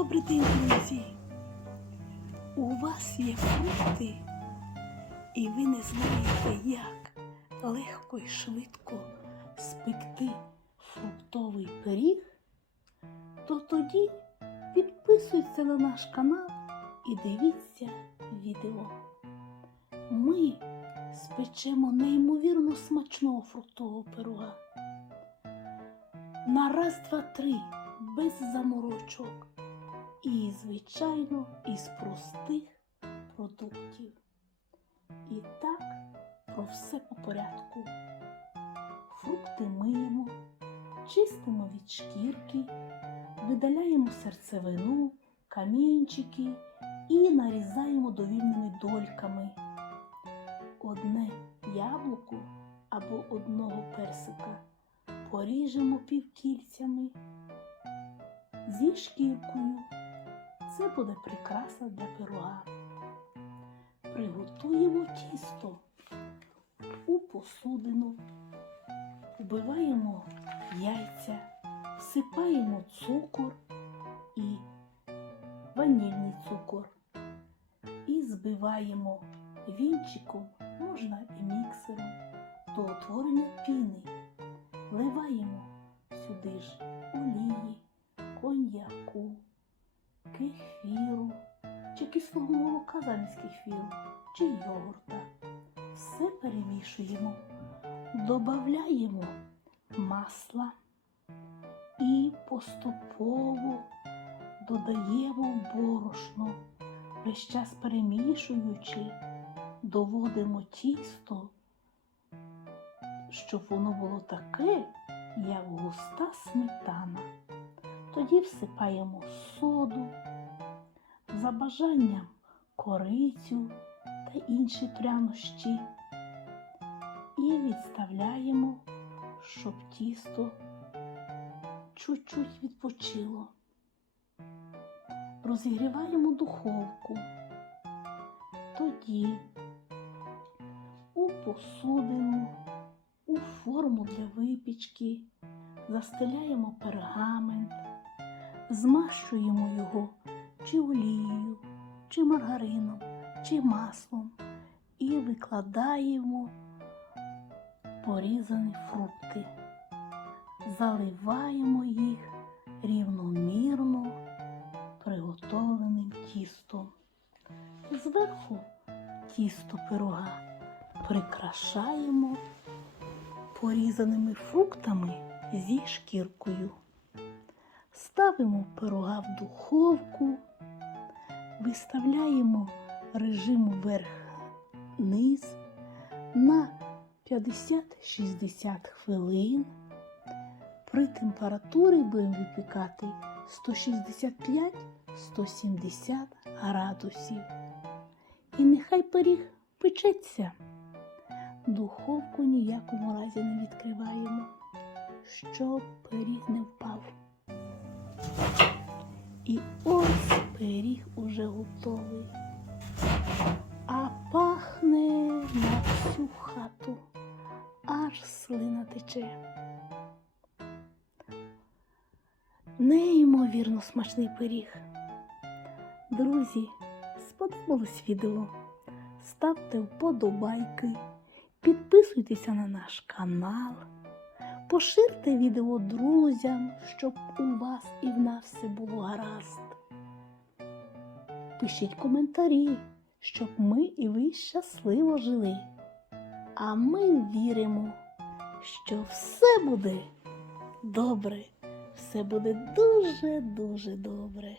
Добрий день, друзі! У вас є фрукти, і ви не знаєте, як легко і швидко спекти фруктовий пиріг, то тоді підписуйтесь на наш канал і дивіться відео. Ми спечемо неймовірно смачного фруктового пирога. На раз, два, три, без заморочок. І, звичайно, із простих продуктів. І так про все по порядку. Фрукти миємо, чистимо від шкірки, видаляємо серцевину, камінчики і нарізаємо довільними дольками. Одне яблуко або одного персика поріжемо півкільцями зі шкіркою. Це буде прикраса для пирога. Приготуємо тісто у посудину, вбиваємо яйця, всипаємо цукор і ванільний цукор і збиваємо вінчиком, можна і міксером, до утворення піни. Вливаємо сюди ж олії, коньяку, кефіру, чи кислого молока замість кефіру, чи йогурта. Все перемішуємо, додаємо масла і поступово додаємо борошно, весь час перемішуючи, доводимо тісто, щоб воно було таке, як густа сметана. Тоді всипаємо соду, за бажанням корицю та інші прянощі і відставляємо, щоб тісто чуть-чуть відпочило. Розігріваємо духовку. Тоді у посудину, у форму для випічки застеляємо пергамент, змащуємо його чи олією, чи маргарином, чи маслом і викладаємо порізані фрукти. Заливаємо їх рівномірно приготовленим тістом. Зверху тісто пирога прикрашаємо порізаними фруктами зі шкіркою. Ставимо пирога в духовку, виставляємо режим вверх-низ на 50-60 хвилин. При температурі будемо випікати 165-170 градусів. І нехай пиріг печеться. Духовку ніякому разі не відкриваємо, щоб пиріг не впав. Пиріг уже готовий. А пахне на всю хату, аж слина тече. Неймовірно смачний пиріг. Друзі, сподобалось відео? Ставте вподобайки, підписуйтеся на наш канал, поширте відео друзям, щоб у вас і в нас все було гаразд. Пишіть коментарі, щоб ми і ви щасливо жили. А ми віримо, що все буде добре, все буде дуже-дуже добре.